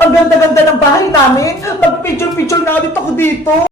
Ang ganda-ganda ng bahay namin. Mag-picture-picture na ulit ako dito.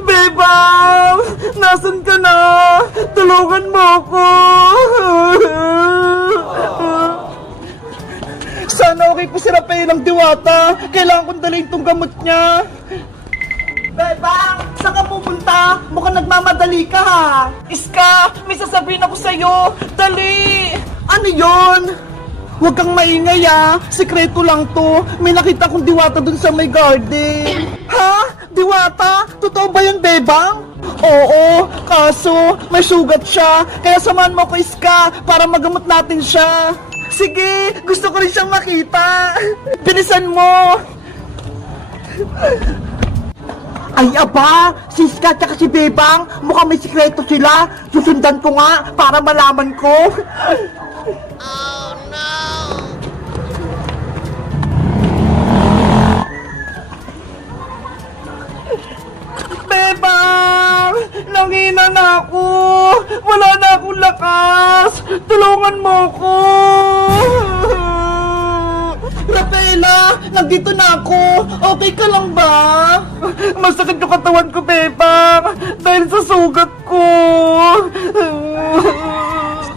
Bebang! Nasaan ka na? Tulungan mo ako! Sana okay po si Rafael ang diwata. Kailangan kong dalhin tong gamot niya. Bebang! Saan ka pupunta? Mukhang nagmamadali ka ha. Iska! May sasabihin ako sa'yo. Dali! Ano yon? Huwag kang maingay ah. Sikreto lang to. May nakita kong diwata dun sa may garden. Ha? Diwata? Totoo ba yan, Bebang? Oo, kaso may sugat siya. Kaya samahan mo ko, Iska, para magamot natin siya. Sige, gusto ko rin siyang makita. Bilisan mo. Ay aba, si Iska at si Bebang, mukhang may sikreto sila. Susundan ko nga para malaman ko. Bebang! Nangina na ako! Wala na akong lakas! Tulungan mo ko! Rafaela! Nandito na ako! Okay ka lang ba? Masakit yung katawan ko, Bebang! Dahil sa sugat ko!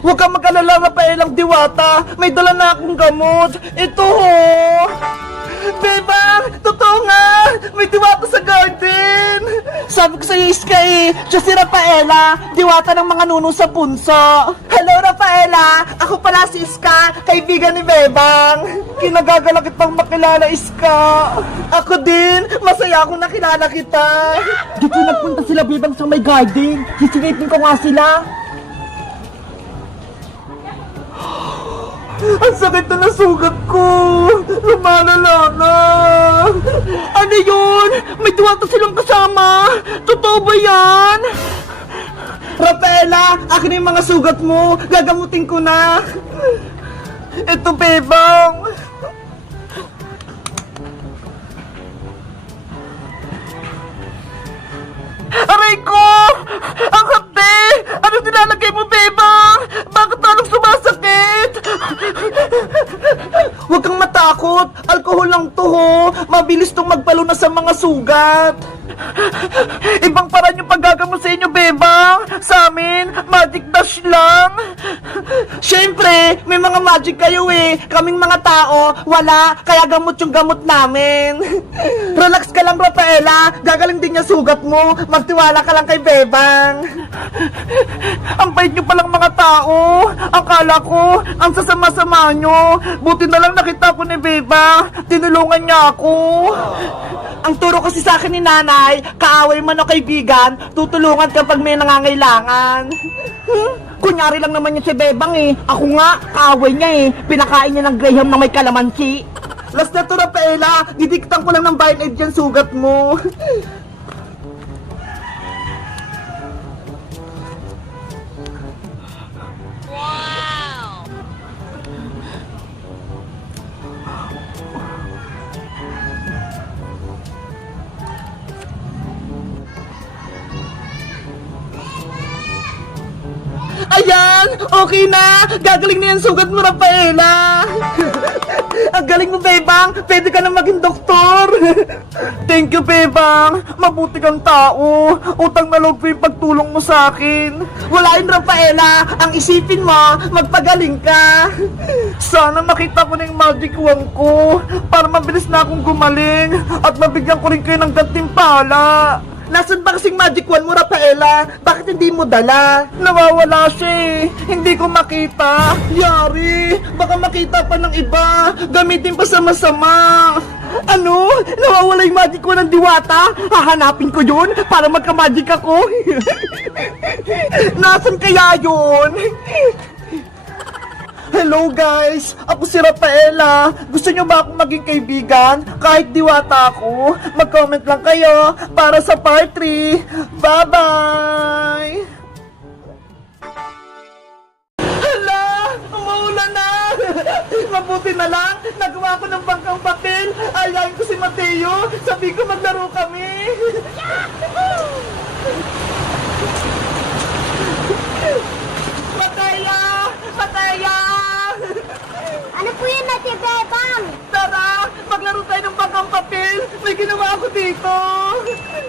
Huwag kang mag-alala, Rafaelang diwata! May dala na akong gamot! Ito ho! Bebang! Totoo nga! May diwata sa garden! Sabi ko sa'yo, Iska eh, siya si Rafaela, diwata ng mga nuno sa punso. Hello, Rafaela! Ako pala si Iska, kaibigan ni Bebang. Kinagagala kitang makilala, Iska. Ako din, masaya akong nakilala kita. Dito nagpunta sila, Bebang, sa may garden. Sisilipin ko nga sila. Ang sakit na nasugat ko! Lumalala na! Ano yun? May diwata silang kasama! Totoo ba yan? Rafaela! Akin na yung mga sugat mo! Gagamutin ko na! Ito, Bebang! Aray ko! Ang hapde! Ano nilalagay mo, Bebang? Bakit anong sumasakit? Huwag kang matakot. Alkohol lang to ho. Mabilis tong magpalunas sa mga sugat. Ibang paraan yung paggagamot sa inyo, Bebang. Sa amin, magic dash lang. Siyempre, may mga magic kayo eh. Kaming mga tao, wala. Kaya gamot yung gamot namin. Relax ka lang, Rafaela. Gagaling din yung sugat mo. Magtiwala ka lang kay Bebang. Ang bait nyo palang mga tao. Akala ko, ang sasama-sama nyo. Buti na lang nakita ko ni Bebang. Tinulungan niya ako. Ang turo kasi sa akin ni nanay, kaaway man o kaibigan, tutulungan kapag may nangangailangan. Kunyari lang naman yun si Bebang eh. Ako nga, kaaway niya eh. Pinakain niya ng Graham na may kalamansi. Last na to, Rafaela. Didiktan ko lang ng Band-Aid yan sugat mo. Ayan! Okay na! Gagaling na yan sugat mo, Rafaela! Ang galing mo, Bebang! Pwede ka na maging doktor! Thank you, Bebang! Mabuti kang tao! Utang na loob ko yung pagtulong mo sa akin! Wala yun, Rafaela! Ang isipin mo, magpagaling ka! Sana makita ko na yung magic wand ko para mabilis na akong gumaling at mabigyan ko rin kayo ng gantimpala! Nasaan ba kasing magic wand mo, Rafaela? Bakit hindi mo dala? Nawawala siya eh. Hindi ko makita. Yari, baka makita pa ng iba. Gamitin pa sa masama. Ano? Nawawala yung magic wand ng diwata? Hahanapin ko yun para magka-magic ako. Nasaan kaya yun? Hello guys! Ako si Rafaela. Gusto nyo ba akong maging kaibigan? Kahit diwata ako? Mag-comment lang kayo para sa part 3. Bye-bye! Hala! Umuulan na! Mabuti na lang! Nagawa ko ng bangkang papel! Ayayin ko si Mateo! Sabi ko maglaro kami! Mataya! Mataya! Ano po yan, Ate Bebang. Tara, maglaro tayo ng bangkang papel. May ginawa ako dito.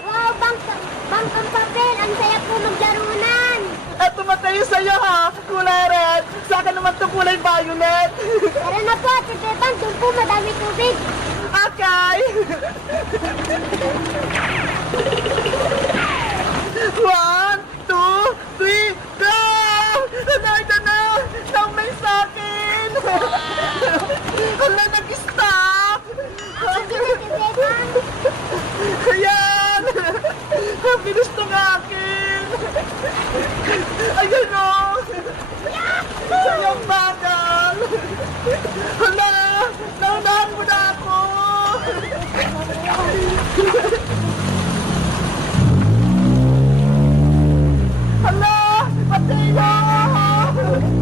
Wow, bangkang papel. Ang saya po maglarunan. Eto Mateo sa'yo ha, kulay red. Sa akin naman to kulay violet. Tara na po, Ate Bebang. Doon po madami tubig. Okay. 1, 2, 3, go! Ito na! Tambay sa akin! Hala, nag-stop! Sige, Ate Bebang. Ayan! Ang bilis ng akin! Ayan o! Sayang bagal! Hala! Naunahan mo na ako! Hala! Mateo!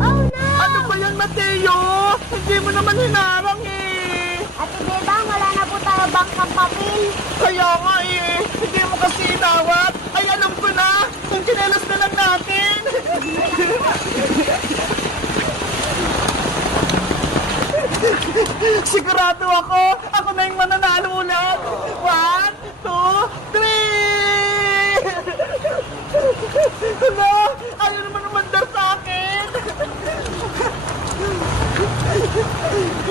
Oh no! Ano ba yan, Mateo? Hindi mo naman hinarang eh! Ate Bebang, wala na po tayo bangkang papel. Kaya nga eh, hindi mo kasi inawat. Ay, alam ko na, kung chinelas na lang natin. Sigurado ako na yung mananalo ulit. 1, 2, 3! Hala, ayaw naman umandar sa akin.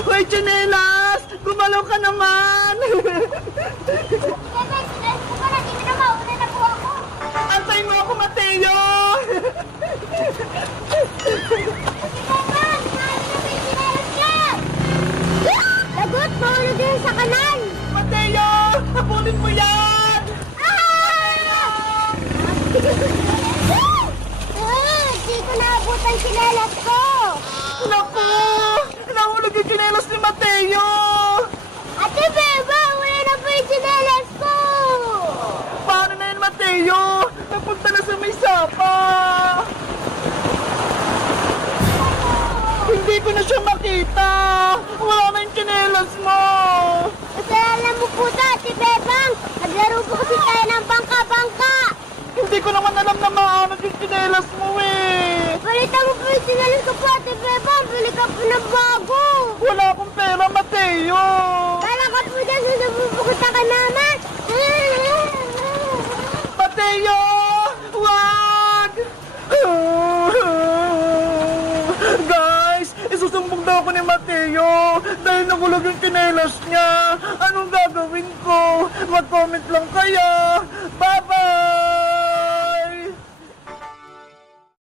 Hoy, chinelas! Gumalaw ka naman! Bebang, sinabi ko pa na, di na mauna na po ako. Antay mo ako, Mateo! Bebang, sinabi na may sinalas ka. Lagot, mahulog yun sa kanan. Mateo! Habulin mo yan! Di ko naabutan sinelas ko. Naku! Nahulog yung chinelas ni Mateo! Ate Beba, wala na po yung sinelas ko. Paano na yun, Mateo? Napunta na sa may sapa! Hindi ko na siya makita! Wala na yung chinelas mo! Masalanan mo po to, Ate Bebang. Naglaro po kasi tayo ng bangka-bangka. Hindi ko naman alam na maanod yung chinelas mo eh! Palitan mo po yung sinelas ko po, Ate Bebang. Bili ka po ng bago. Wala akong pera, Mateo! Kala ka po dyan sa nabubukuta ka naman. Mateo! Wag! Guys, isusumbong daw ako ni Mateo dahil nakulog yung chinelas niya. Anong gagawin ko? Mag-comment lang kayo. Bye-bye!